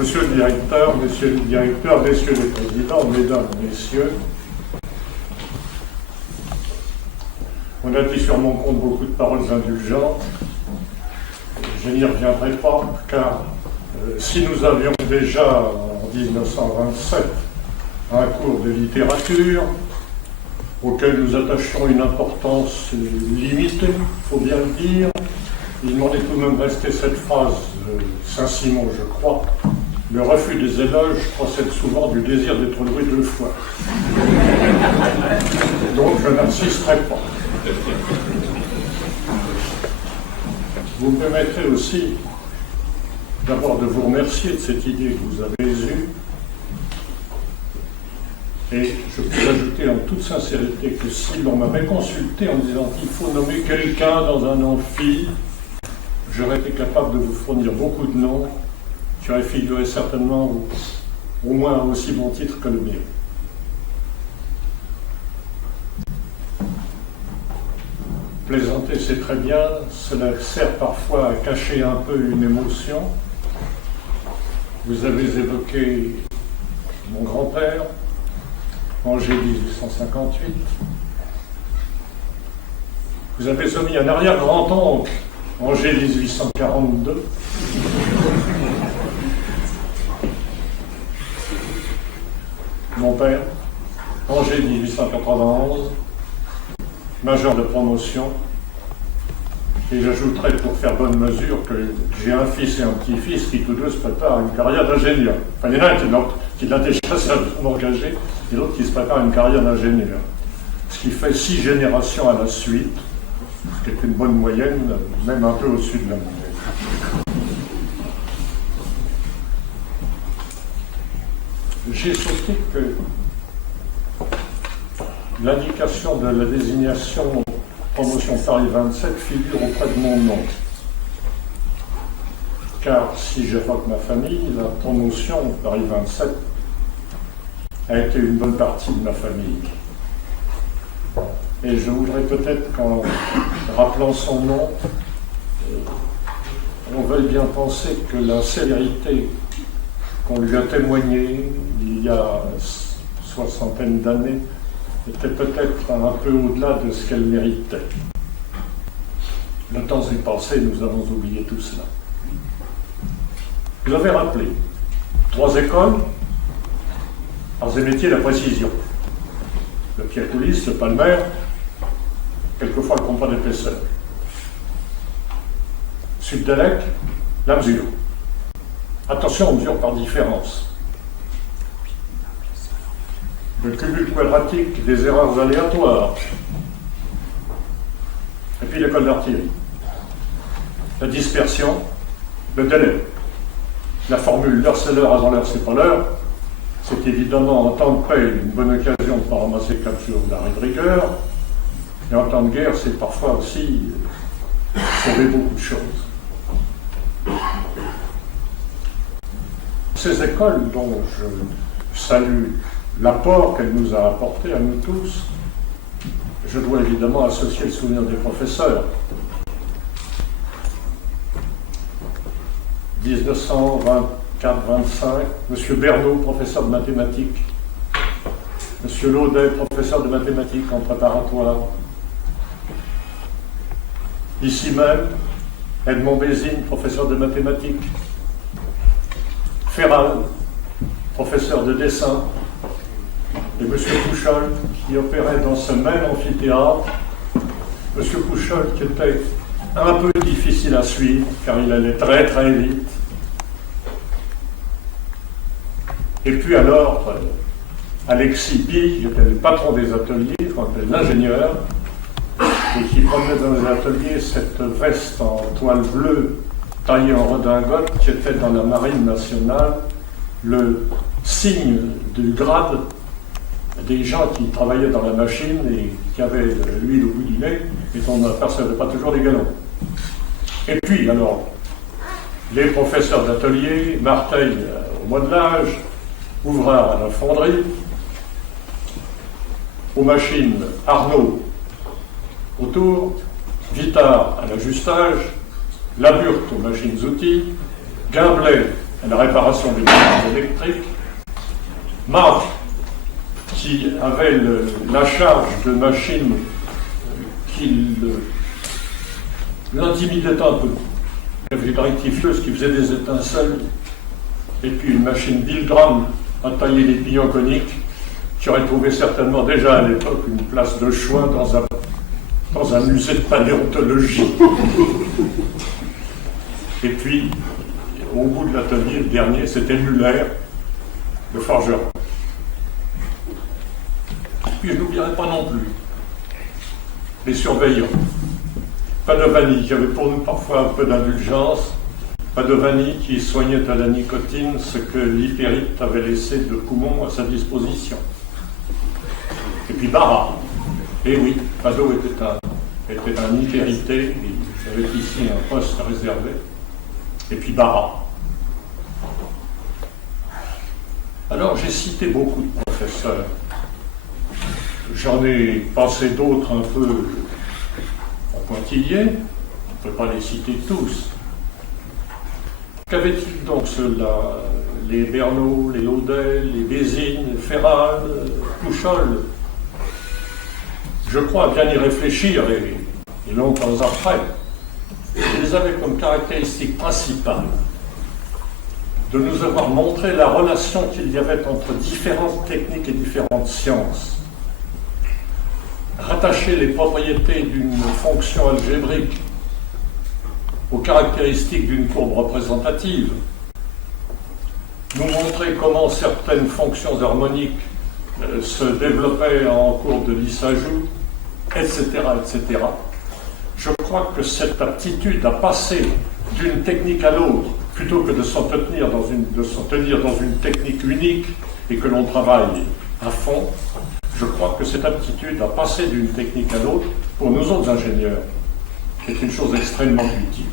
Monsieur le directeur, messieurs les présidents, mesdames, messieurs, on a dit sur mon compte beaucoup de paroles indulgentes. Je n'y reviendrai pas, car si nous avions déjà en 1927 un cours de littérature auquel nous attachions une importance limitée, il faut bien le dire, il m'en est tout de même resté cette phrase, Saint-Simon, je crois: le refus des éloges procède souvent du désir d'être loué deux fois. Donc je n'insisterai pas. Vous me permettrez aussi d'abord de vous remercier de cette idée que vous avez eue. Et je peux ajouter en toute sincérité que si l'on m'avait consulté en disant qu'il faut nommer quelqu'un dans un amphi, j'aurais été capable de vous fournir beaucoup de noms qui auraient figuré certainement au moins à aussi bon titre que le mien. Plaisanter, c'est très bien, cela sert parfois à cacher un peu une émotion. Vous avez évoqué mon grand-père, Angers 1858. Vous avez omis un arrière-grand-oncle, Angers 1842. Mon père, Angers 1891, major de promotion. Et j'ajouterai pour faire bonne mesure que j'ai un fils et un petit-fils qui tous deux se préparent à une carrière d'ingénieur. Enfin, il y en a un qui l'a déjà sérieusement engagé et l'autre qui se prépare à une carrière d'ingénieur. Ce qui fait 6 générations à la suite, ce qui est une bonne moyenne, même un peu au-dessus de la moyenne. J'ai sauté que l'indication de la désignation promotion Paris 27 figure auprès de mon nom. Car si j'évoque ma famille, la promotion Paris 27 a été une bonne partie de ma famille. Et je voudrais peut-être qu'en rappelant son nom, on veuille bien penser que la sévérité qu'on lui a témoignée il y a soixantaine d'années était peut-être un peu au-delà de ce qu'elle méritait. Le temps est passé, nous avons oublié tout cela. Vous avez rappelé 3 écoles, arts et métiers, la précision. Le Piacoulis, le Palmer, quelquefois le compas d'épaisseur. Subdelec, la mesure. Attention, on mesure par différence. Le cumul quadratique des erreurs aléatoires. Et puis l'école d'artillerie. La dispersion, le délai. La formule l'heure c'est l'heure, avant l'heure c'est pas l'heure. C'est évidemment en temps de paix une bonne occasion pour ramasser 4 jours d'arrêt de rigueur. Et en temps de guerre, c'est parfois aussi sauver beaucoup de choses. Ces écoles dont je salue l'apport qu'elle nous a apporté à nous tous, je dois évidemment associer le souvenir des professeurs. 1924-25, M. Bernot, professeur de mathématiques, M. Laudet, professeur de mathématiques en préparatoire. Ici même, Edmond Bézine, professeur de mathématiques. Ferral, professeur de dessin. Et M. Pouchol, qui opérait dans ce même amphithéâtre. M. Pouchol, qui était un peu difficile à suivre, car il allait très très vite. Et puis alors, Alexis Bille, qui était le patron des ateliers, qu'on appelle l'ingénieur, et qui promenait dans les ateliers cette veste en toile bleue, taillée en redingote, qui était dans la marine nationale le signe du grade des gens qui travaillaient dans la machine et qui avaient de l'huile au bout du nez et dont on n'apercevait pas toujours les galons. Et puis, alors, les professeurs d'atelier, Marteil au modelage, Ouvrard à la fonderie, aux machines Arnaud autour, Vittard à l'ajustage, Laburte aux machines-outils, Guimblet à la réparation des machines électriques. Marc, qui avait la charge de machines qui l'intimidaient un peu. Il y avait une rectifieuse qui faisait des étincelles, et puis une machine Bildram à tailler des pignons coniques, qui aurait trouvé certainement déjà à l'époque une place de choix dans un musée de paléontologie. Et puis, au bout de l'atelier, le dernier, c'était Muller, le forgeron. Puis je n'oublierai pas non plus les surveillants. Padovani, qui avait pour nous parfois un peu d'indulgence, Padovani qui soignait à la nicotine ce que l'hypérite avait laissé de poumons à sa disposition. Et puis Barra. Et oui, Pado était un hypérité, il avait ici un poste réservé. Et puis Barra. Alors j'ai cité beaucoup de professeurs. J'en ai passé d'autres un peu en pointillé, on ne peut pas les citer tous. Qu'avaient-ils donc ceux-là? Les Bernot, les Laudel, les Bézine, les Ferral, Pouchol. Je crois bien y réfléchir, et longtemps après, ils avaient comme caractéristique principale de nous avoir montré la relation qu'il y avait entre différentes techniques et différentes sciences. Rattacher les propriétés d'une fonction algébrique aux caractéristiques d'une courbe représentative, nous montrer comment certaines fonctions harmoniques se développaient en cours de lissajou, etc., etc. Je crois que cette aptitude à passer d'une technique à l'autre, plutôt que de s'en tenir dans une technique unique et que l'on travaille à fond, je crois que cette aptitude à passer d'une technique à l'autre, pour nous autres ingénieurs, est une chose extrêmement utile.